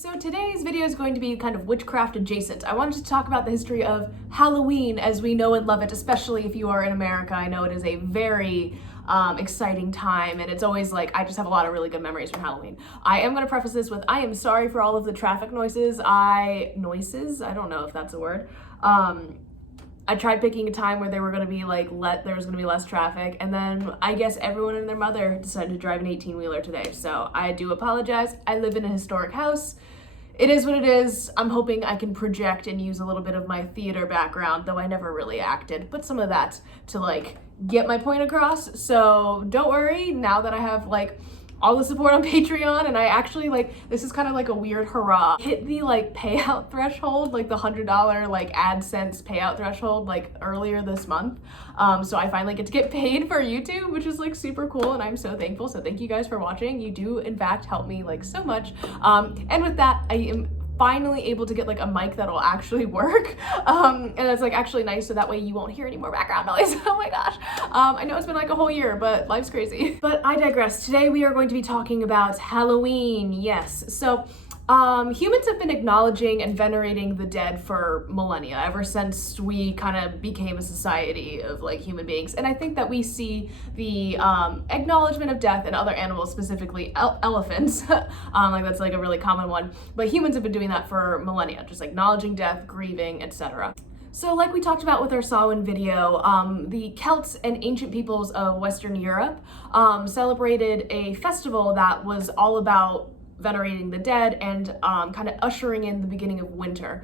So today's video is going to be kind of witchcraft adjacent. I wanted to talk about the history of Halloween as we know and love it, especially if you are in America. I know it is a very exciting time, and it's always like, I just have a lot of really good memories from Halloween. I am going to preface this with, I am sorry for all of the traffic noises. I don't know if that's a word. I tried picking a time where they were going to be like, there was going to be less traffic, and then I guess everyone and their mother decided to drive an 18-wheeler today. So I do apologize. I live in a historic house. It is what it is. I'm hoping I can project and use a little bit of my theater background, though I never really acted, but some of that to like get my point across. So don't worry, now that I have like all the support on Patreon, and I actually this is kind of like a weird hurrah. Hit the payout threshold, like the $100 AdSense payout threshold earlier this month. So I finally get to get paid for YouTube, which is super cool, and I'm so thankful. So thank you guys for watching. You do in fact help me so much. And with that, I am finally able to get a mic that'll actually work, and it's actually nice, so that way you won't hear any more background noise. Oh my gosh. I know it's been a whole year, but life's crazy. But I digress. Today we are going to be talking about Halloween. Yes, so humans have been acknowledging and venerating the dead for millennia, ever since we kind of became a society of human beings. And I think that we see the acknowledgement of death in other animals, specifically elephants. That's a really common one. But humans have been doing that for millennia, just acknowledging death, grieving, etc. So like we talked about with our Samhain video, the Celts and ancient peoples of Western Europe celebrated a festival that was all about venerating the dead and kind of ushering in the beginning of winter.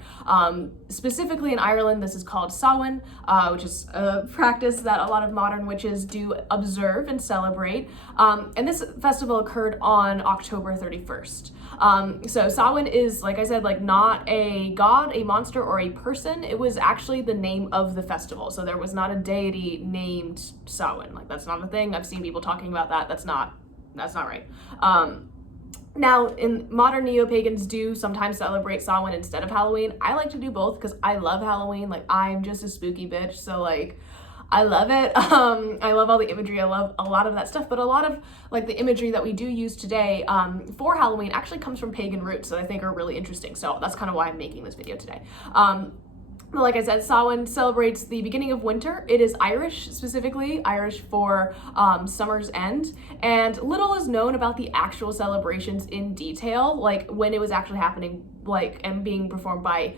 Specifically in Ireland, this is called Samhain, which is a practice that a lot of modern witches do observe and celebrate. And this festival occurred on October 31st. So Samhain is, like I said, not a god, a monster, or a person. It was actually the name of the festival. So there was not a deity named Samhain. That's not a thing. I've seen people talking about that. That's not right. Now, in modern neo-pagans do sometimes celebrate Samhain instead of Halloween. I like to do both because I love Halloween. I'm just a spooky bitch, so I love it. I love all the imagery. I love a lot of that stuff, but a lot of the imagery that we do use today for Halloween actually comes from pagan roots that I think are really interesting. So that's kind of why I'm making this video today. But like I said, Samhain celebrates the beginning of winter. It is Irish, specifically Irish for summer's end, and little is known about the actual celebrations in detail, when it was actually happening, and being performed by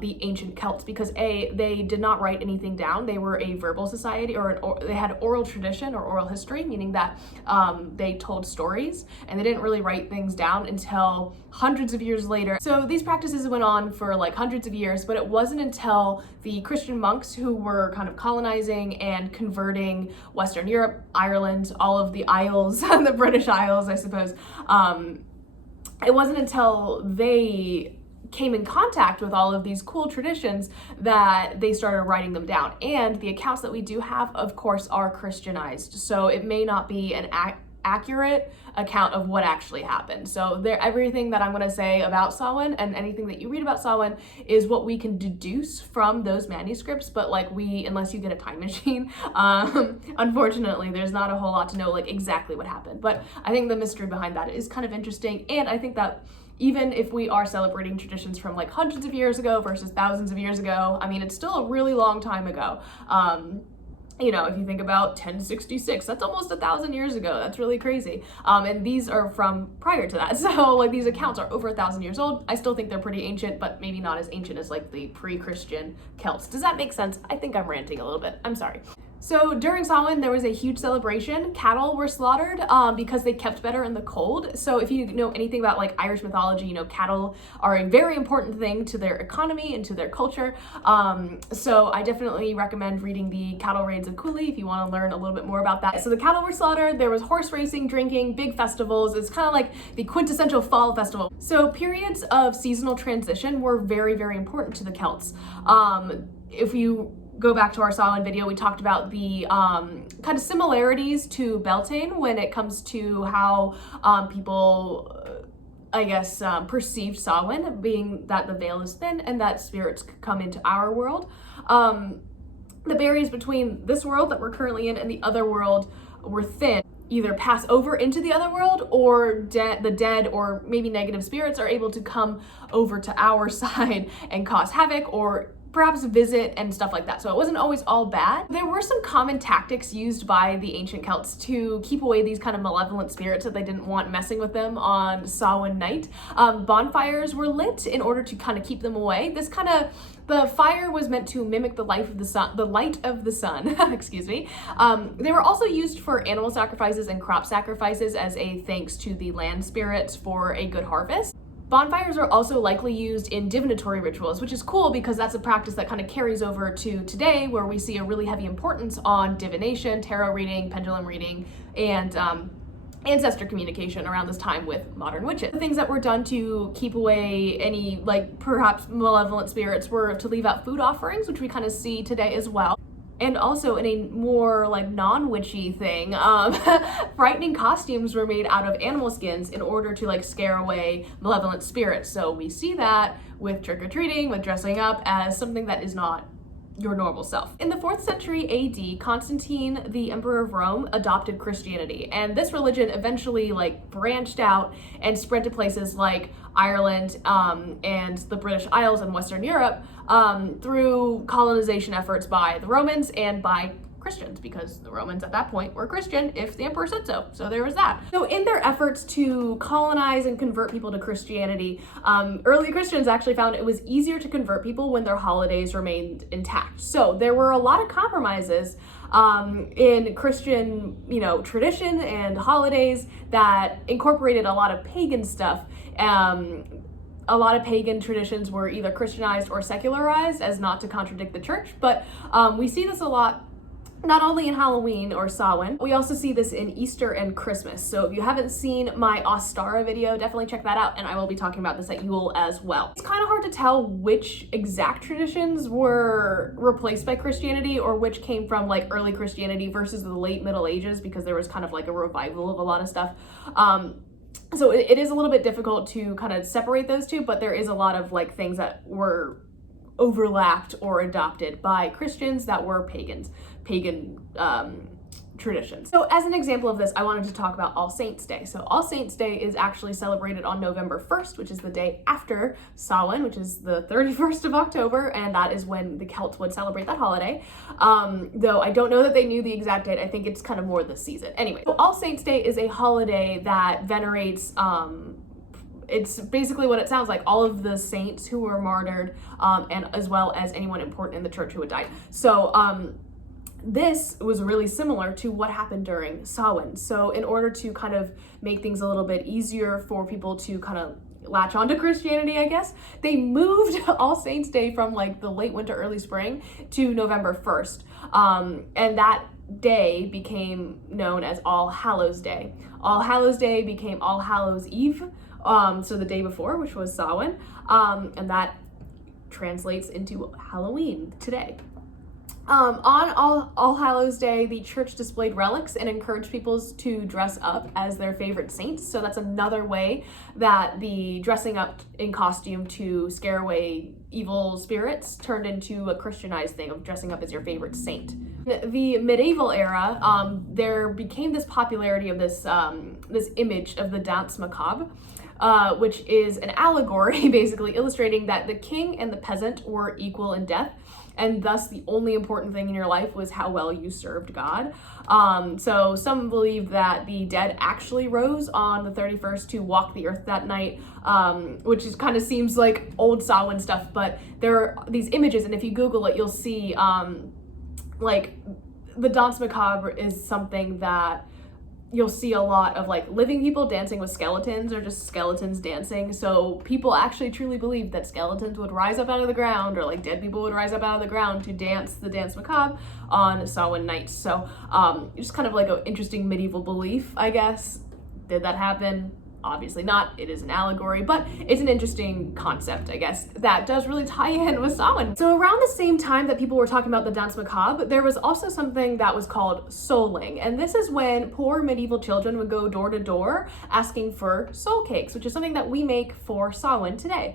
the ancient Celts, because they did not write anything down. They were a verbal society, or they had oral tradition or oral history, meaning that they told stories, and they didn't really write things down until hundreds of years later. So these practices went on for hundreds of years, but it wasn't until the Christian monks who were kind of colonizing and converting Western Europe, Ireland, all of the Isles, the British Isles, I suppose, it wasn't until they came in contact with all of these cool traditions that they started writing them down. And the accounts that we do have, of course, are Christianized. So it may not be an accurate account of what actually happened. So everything that I'm going to say about Samhain and anything that you read about Samhain is what we can deduce from those manuscripts, but unless you get a time machine, unfortunately there's not a whole lot to know exactly what happened. But I think the mystery behind that is kind of interesting, and I think that even if we are celebrating traditions from hundreds of years ago versus thousands of years ago, I mean, it's still a really long time ago. If you think about 1066, that's almost 1,000 years ago. That's really crazy. And these are from prior to that. So these accounts are over 1,000 years old. I still think they're pretty ancient, but maybe not as ancient as the pre-Christian Celts. Does that make sense? I think I'm ranting a little bit. I'm sorry. So during Samhain, there was a huge celebration. Cattle were slaughtered because they kept better in the cold. So if you know anything about Irish mythology, cattle are a very important thing to their economy and to their culture. So I definitely recommend reading the Cattle Raids of Cooley if you want to learn a little bit more about that. So the cattle were slaughtered, there was horse racing, drinking, big festivals. It's kind of the quintessential fall festival. So periods of seasonal transition were very, very important to the Celts. If you go back to our Samhain video, we talked about the kind of similarities to Beltane when it comes to how people, perceived Samhain, being that the veil is thin and that spirits could come into our world. The barriers between this world that we're currently in and the other world were thin. either pass over into the other world, or the dead or maybe negative spirits are able to come over to our side and cause havoc, or perhaps visit and stuff like that. So it wasn't always all bad. There were some common tactics used by the ancient Celts to keep away these kind of malevolent spirits that they didn't want messing with them on Samhain night. Bonfires were lit in order to kind of keep them away. The fire was meant to mimic the light of the sun, excuse me. They were also used for animal sacrifices and crop sacrifices as a thanks to the land spirits for a good harvest. Bonfires are also likely used in divinatory rituals, which is cool because that's a practice that kind of carries over to today, where we see a really heavy importance on divination, tarot reading, pendulum reading, and ancestor communication around this time with modern witches. The things that were done to keep away any perhaps malevolent spirits were to leave out food offerings, which we kind of see today as well. And also, in a more non-witchy thing, frightening costumes were made out of animal skins in order to scare away malevolent spirits. So we see that with trick-or-treating, with dressing up as something that is not your normal self. In the 4th century AD, Constantine, the Emperor of Rome, adopted Christianity, and this religion eventually branched out and spread to places like Ireland and the British Isles and Western Europe through colonization efforts by the Romans and by Christians, because the Romans at that point were Christian if the emperor said so. So there was that. So in their efforts to colonize and convert people to Christianity, early Christians actually found it was easier to convert people when their holidays remained intact. So there were a lot of compromises in Christian, tradition and holidays that incorporated a lot of pagan stuff. A lot of pagan traditions were either Christianized or secularized as not to contradict the church, but we see this a lot not only in Halloween or Samhain, we also see this in Easter and Christmas. So if you haven't seen my Ostara video, definitely check that out, and I will be talking about this at Yule as well. It's kind of hard to tell which exact traditions were replaced by Christianity or which came from early Christianity versus the late Middle Ages, because there was kind of a revival of a lot of stuff. So it is a little bit difficult to kind of separate those two, but there is a lot of things that were overlapped or adopted by Christians that were pagan traditions. So as an example of this, I wanted to talk about All Saints Day. So All Saints Day is actually celebrated on November 1st, which is the day after Samhain, which is the 31st of October, and that is when the Celts would celebrate that holiday. Though I don't know that they knew the exact date. I think it's kind of more the season. Anyway, so All Saints Day is a holiday that venerates it's basically what it sounds like, all of the saints who were martyred, and as well as anyone important in the church who had died. So this was really similar to what happened during Samhain. So in order to kind of make things a little bit easier for people to kind of latch onto Christianity, I guess, they moved All Saints Day from the late winter, early spring to November 1st. And that day became known as All Hallows Day. All Hallows Day became All Hallows Eve, so the day before, which was Samhain, and that translates into Halloween today. On All Hallows Day, the church displayed relics and encouraged people to dress up as their favorite saints. So that's another way that the dressing up in costume to scare away evil spirits turned into a Christianized thing of dressing up as your favorite saint. In the medieval era, there became this popularity of this image of the Danse Macabre, which is an allegory basically illustrating that the king and the peasant were equal in death, and thus the only important thing in your life was how well you served God. So some believe that the dead actually rose on the 31st to walk the earth that night, which is kind of seems like old Samhain stuff, but there are these images, and if you Google it, you'll see the Danse Macabre is something that you'll see a lot of living people dancing with skeletons, or just skeletons dancing. So people actually truly believed that skeletons would rise up out of the ground, or dead people would rise up out of the ground to dance the Danse Macabre on Samhain nights. So just kind of an interesting medieval belief, I guess. Did that happen? Obviously not. It is an allegory, but it's an interesting concept, I guess, that does really tie in with Samhain. So around the same time that people were talking about the Danse Macabre, there was also something that was called souling. And this is when poor medieval children would go door to door asking for soul cakes, which is something that we make for Samhain today.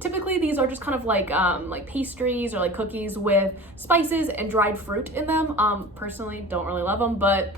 Typically these are just kind of like pastries or cookies with spices and dried fruit in them. Personally don't really love them, but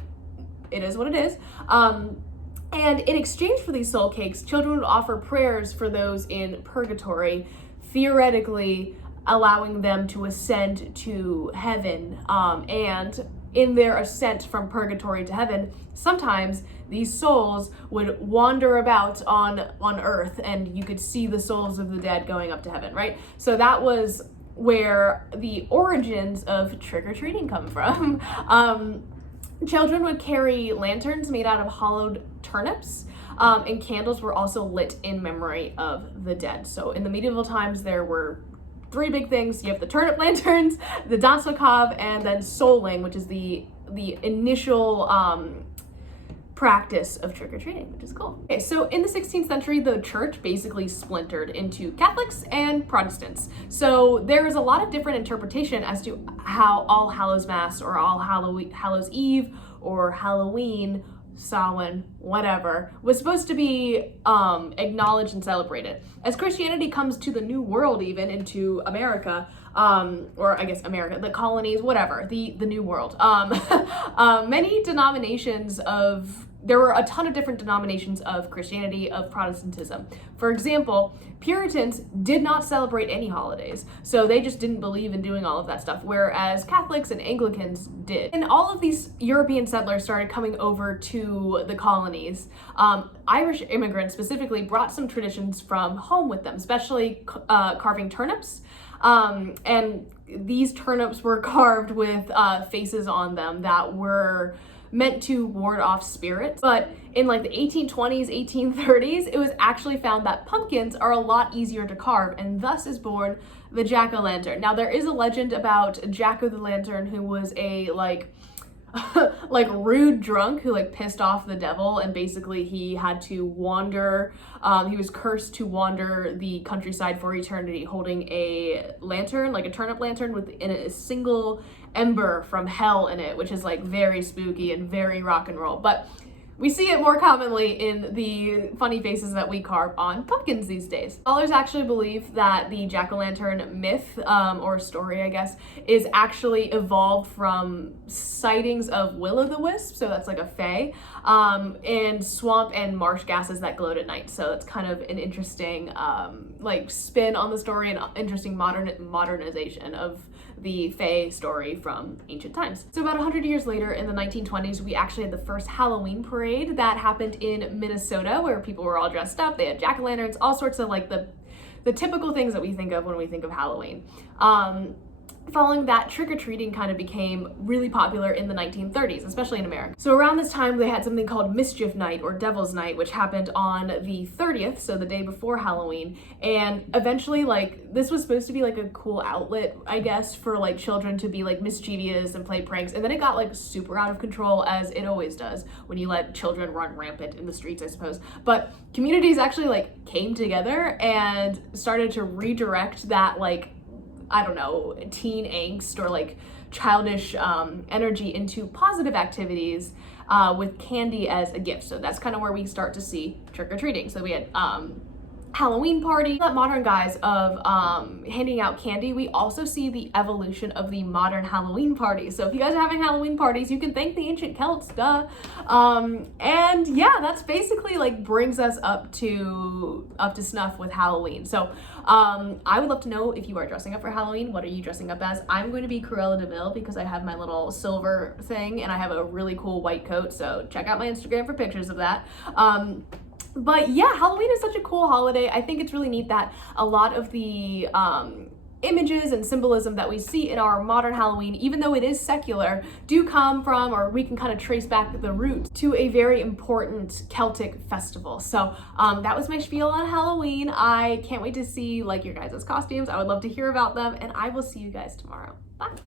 it is what it is. And in exchange for these soul cakes, children would offer prayers for those in purgatory, theoretically allowing them to ascend to heaven. And in their ascent from purgatory to heaven, sometimes these souls would wander about on earth, and you could see the souls of the dead going up to heaven, right? So that was where the origins of trick-or-treating come from. Children would carry lanterns made out of hollowed turnips, and candles were also lit in memory of the dead. So in the medieval times, there were three big things. You have the turnip lanterns, the danse macabre, and then souling, which is the initial practice of trick-or-treating, which is cool. Okay, so in the 16th century, the church basically splintered into Catholics and Protestants. So there is a lot of different interpretation as to how All Hallows Mass or All Hallows Eve or Halloween, Samhain, whatever, was supposed to be acknowledged and celebrated. As Christianity comes to the New World, even into America, or I guess America, the colonies, whatever, the New World, many denominations there were a ton of different denominations of Christianity, of Protestantism. For example, Puritans did not celebrate any holidays, so they just didn't believe in doing all of that stuff, whereas Catholics and Anglicans did. And all of these European settlers started coming over to the colonies. Irish immigrants specifically brought some traditions from home with them, especially carving turnips. And these turnips were carved with faces on them that were meant to ward off spirits. But in like the 1820s, 1830s, it was actually found that pumpkins are a lot easier to carve, and thus is born the jack-o'-lantern. Now, there is a legend about Jack-o'-the-Lantern who was a like rude drunk who like pissed off the devil, and basically he had to wander, he was cursed to wander the countryside for eternity holding a lantern, like a turnip lantern with in it a single ember from hell in it, which is like very spooky and very rock and roll. But we see it more commonly in the funny faces that we carve on pumpkins these days. Scholars actually believe that the jack-o'-lantern myth, or story, I guess, is actually evolved from sightings of will-o'-the-wisp, so that's like a fae, and swamp and marsh gases that glowed at night. So it's kind of an interesting like spin on the story, and interesting modernization of the fae story from ancient times. So about 100 years later, in the 1920s, we actually had the first Halloween parade that happened in Minnesota, where people were all dressed up. They had jack-o'-lanterns, all sorts of like the typical things that we think of when we think of Halloween. Following that, trick-or-treating kind of became really popular in the 1930s, especially in America. So around this time, they had something called Mischief Night or Devil's Night, which happened on the 30th, so the day before Halloween. And eventually, like, this was supposed to be like a cool outlet, I guess, for like children to be like mischievous and play pranks. And then it got like super out of control, as it always does when you let children run rampant in the streets, I suppose. But communities actually like came together and started to redirect that like, I don't know, teen angst or like childish energy into positive activities with candy as a gift. So that's kind of where we start to see trick-or-treating. So we had Halloween party, that modern guise of handing out candy. We also see the evolution of the modern Halloween party. So if you guys are having Halloween parties, you can thank the ancient Celts, duh. And yeah, that's basically like brings us up to snuff with Halloween. So I would love to know if you are dressing up for Halloween. What are you dressing up as? I'm going to be Cruella de Vil because I have my little silver thing and I have a really cool white coat. So check out my Instagram for pictures of that. But yeah, Halloween is such a cool holiday. I think it's really neat that a lot of the images and symbolism that we see in our modern Halloween, even though it is secular, do come from, or we can kind of trace back the roots to a very important Celtic festival. So that was my spiel on Halloween. I can't wait to see like your guys' costumes. I would love to hear about them, and I will see you guys tomorrow. Bye.